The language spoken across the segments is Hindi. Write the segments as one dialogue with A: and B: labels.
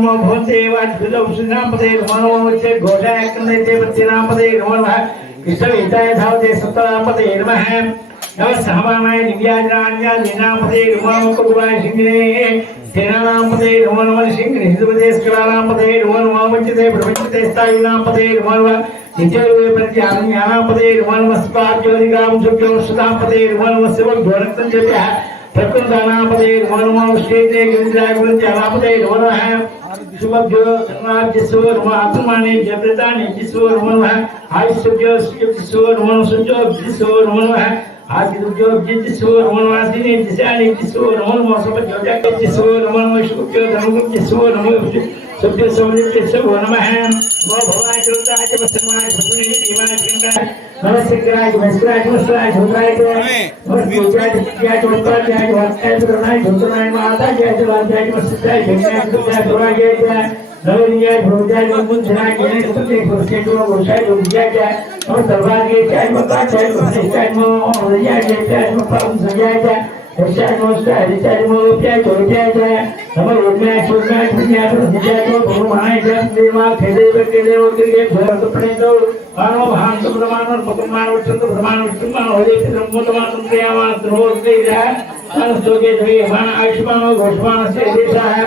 A: नमो भवते वाजपेयी श्रीरामपदे नमो नमो घोषा कंदे चे पतिरामपदे नमो नमः विश्वविद्याय धावते सत्तरामपदे नमः नमः सहमानाय दिव्याजनान्या दिनामपदे नमो नमः कुरुवाय सिंहने सेनानामपदे नमो नमः सिंह हिंदुपदे स्कलानामपदे नमो नमः वंचिते प्रपंचते स्थायिनामपदे नमो नमः नित्यरूपे प्रत्याज्ञानामपदे नमो नमः स्वार्जुलिकां सुक्योषदामपदे नमो नमः शिवध्वरक्तं जप्यः प्रकृतानापदे नमो नमः श्रीते गिरिजाय गुरुत्यानापदे नमो नमः सुलभ्य किशोर आत्माने जगताने किशोर मनोह आयुष्य किशोर मनसुज किशोर मनोह आदिरुद्यो किशोर मनवासिने दिशाने किशोर मनमो सब किशोर मनमो शुक्र धनुक किशोर मनमो शुद्ध समृद्ध शुभ नमः वो भवाय चलताय च वसमाय भूमि निवाय कृताय नमस्ते गिराय वस्त्राय वस्त्राय झुकाय च नमस्ते जय जय चोपाल जय वात्याय प्रणाय झुकनाय माता जय जय वस्त्राय जय जय दुराय जय जय नवनिया भोजाय मंगुन जनाय जय सुते पुरुषे जो गोषाय जय जय और सर्वांगे जय माता जय वस्त्राय जय मो जय जय जय पावन जय जय પૈસા નોસ્તા હરિચારી માં રૂપિયા તો રૂપિયા છે તમે રૂપિયા છોકરા રૂપિયા તો રૂપિયા તો ભણું ભણાય છે દેવા ખેદે વકેલે વકેલે ભરત પડે તો આનો ભાન તો પ્રમાણ પકમાન ઉઠન તો પ્રમાણ ઉઠન માં હોલે ફિલ્મ મોતમાં સંપ્રયામાં રોજ થઈ જાય સંસ્તો કે જોઈએ ભાન આયુષ્માન ઘોષમાન છે દેશા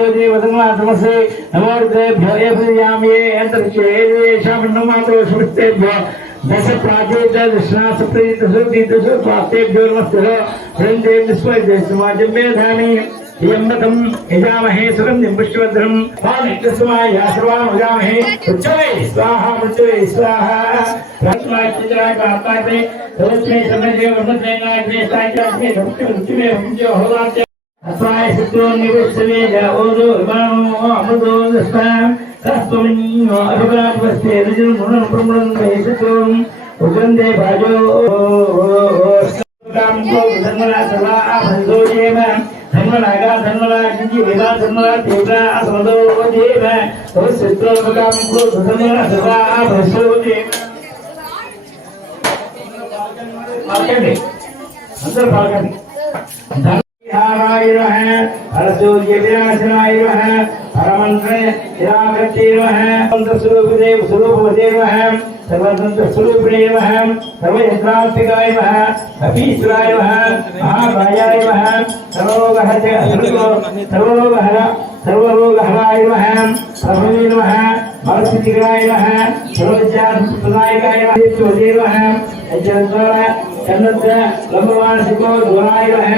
A: देवतमात्मसे नमोर्देभ्यो एभिर्यां ये अन्तरिक्षे एतेषां नमातो स्मृतेभ्यो दश प्राचेतृष्णा सप्तदितसु दितसु स्वास्थ्येभ्यो नमस्तः वृन्दे निस्वजयसमाजं मेधानि यमतम यजामहे सुगंधिं पुष्पभद्रं वामित्रस्माय सर्वान् भजामहे पृथ्वे स्वाहा पृथ्वे स्वाहा रत्नाय चित्राय पापाय सर्वस्मै समये वर्धतेनाय ज्येष्ठाय च में हम जो होवाच्य అస్వాయశత్రో నివసవే జాగోజో విమానో అమృతో సస్వమిన్యో అభిప్రాపస్తే రజుర్ముణం ప్రముణం వయశత్రుం ఉగందే భాజో ధన్మలా సలా భంగో దేవ ధన్మలాగా పాల్గండి ध्यानायुरः हरसूर्यविनाशनायुरः परमन्त्र निराकृत्यैर्वः स्वरूपदेव स्वरूपवदेवः सर्वतन्त्रस्वरूपिणैर्वः सर्वयत्रात्मिकायवः कपीश्वरायवः महाभायायवः सर्वरोगः च सर्वरोगहर सर्वरोगहरायवः प्रभुनिर्वः मरस्थितिकरायवः सर्वज्ञानप्रदायकायवः देवः यज्ञद्वारा छन्दस्य ब्रह्मवासिको ज्वरायुः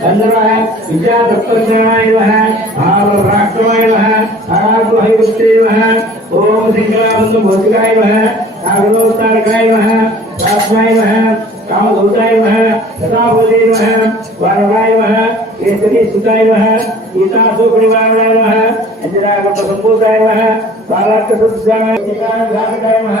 A: चन्द्रः विद्यातत्त्वज्ञानायुः भावराष्ट्रमायुः आग्रहयुक्तेयुः ॐ सिङ्गलाबन्धु भौतिकायुः जागरोत्तारकायुः आत्मायुः कामदूतायुः तथापदेवः वारणायुः केसरी सुतायुः गीतासुपरिवारणायुः अञ्जनागतसम्भूतायुः बालाष्टसुद्धायुः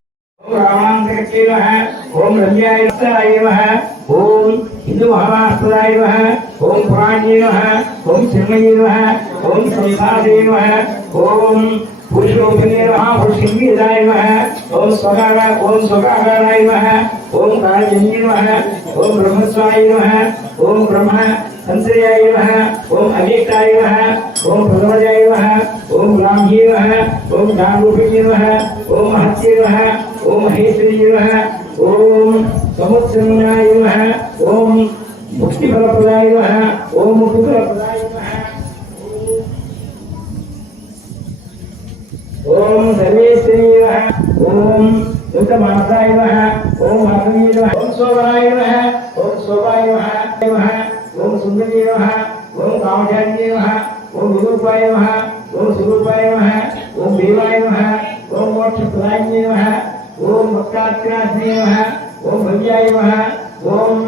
A: రామాంతకక్షేమ ఓం రమ్యాయ ఓం హిందూ మహారాష్ట్రాయ ఓం పురాణ్యే ఓం చిన్మయే ఓం సంసారే ఓం పురుషోపనే మహాపురుషింగీరాయ ఓం స్వకార ఓం స్వకారాయ ఓం కాళజన్యే ఓం బ్రహ్మస్వాయ ఓం బ్రహ్మ సంశ్రయాయ ఓం అవ్యక్తాయ ఓం ప్రథమజాయ ఓం బ్రాహ్మీయ ఓం దానూపిణ్యే ఓం మహత్యే ఓం హైశ్రీయ ఓం సముద్రమునాయ ఓం ముక్తిఫలప్రదాయ ఓం ముక్తిఫలప్రదాయ मात्राग्ने नमः ओम भव्याय नमः ओम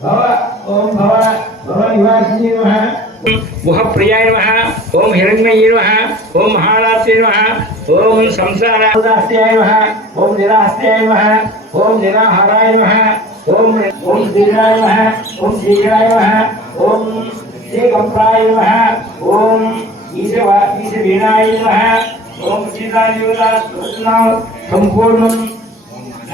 A: भव ओम भव भवनिवासिने नमः वह प्रियाय नमः ओम हिरण्मयी नमः ओम महारात्रि नमः ओम संसार उदास्याय नमः ओम निरास्याय नमः ओम निराहाराय नमः ओम ओम दीर्घाय नमः ओम दीर्घाय नमः ओम देवप्राय नमः ओम ईशवा ईशवीणाय नमः ओम चिदायुदास संपूर्णम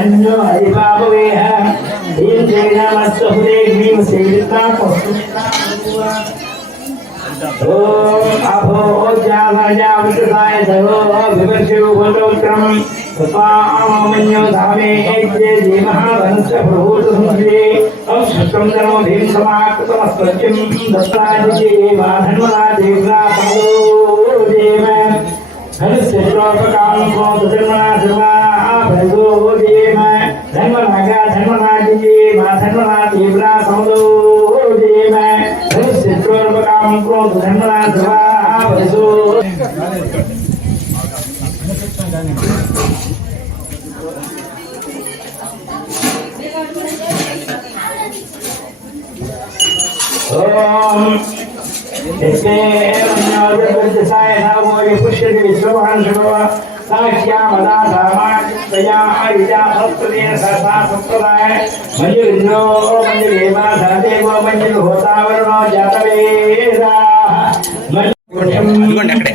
A: धन्यवादिपापवेह ह्रीं जैनामस्त हृदे ह्रीं सेविता ओम अभो जागजावृतसाय दयो विवर्षयो भोतोत्रम स्वामन्यो धामे ऐज्ये देवः वंश प्रभूत संस्कृते तम शुक्रम जनो भीम समाकृतमस्तक्यं दत्तादिजे बाधन्वरा देव्रा पदो देव हरिस्य प्रोपकाम को जन्मना सर्वा धन्यवाद तीव्रा समदोजे मैं धनुष्योर्वकाम क्रोध धन्यवाद स्वाभसो ओम इसे नवजपति साय नवो ये पुष्य के विश्वभान शुभवा సాశ్యామదా సామాజికయా విద్యా సంస్కృతేన సహా సంప్రదాయ మంజులింద్రో మంజులేమా ధనదేవో మంజులు హోతావరుణో జాతవేదా మంజు అక్కడే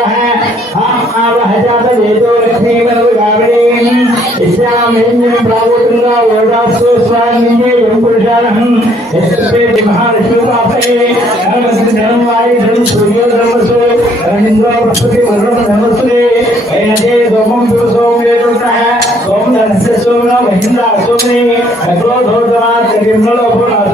A: మహిందా సోమి అగ్రోధోధమా తిమ్నలో పునః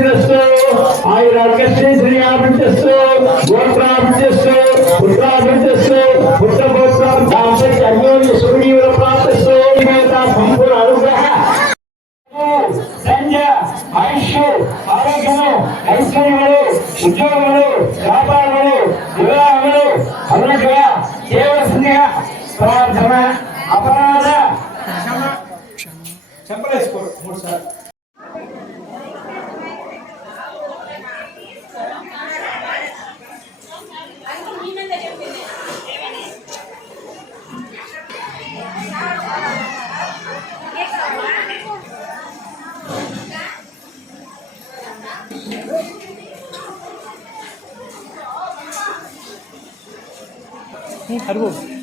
A: చేసినస్తూ ఆయన అర్కశ్రీ ఆపించేస్తూ గోత్ర ఆపించేస్తూ పుట్ర ఆపించేస్తూ పుట్ర గోత్ర దాంపై అన్యోన్య సూర్యుల ప్రాప్తిస్తూ సంపూర్ణ అనుగ్రహ సంధ్య ఆయుష్ ఆరోగ్యము ఐశ్వర్యములు ఉద్యోగములు వ్యాపారములు
B: మూడు సార్లు 응, 다르고.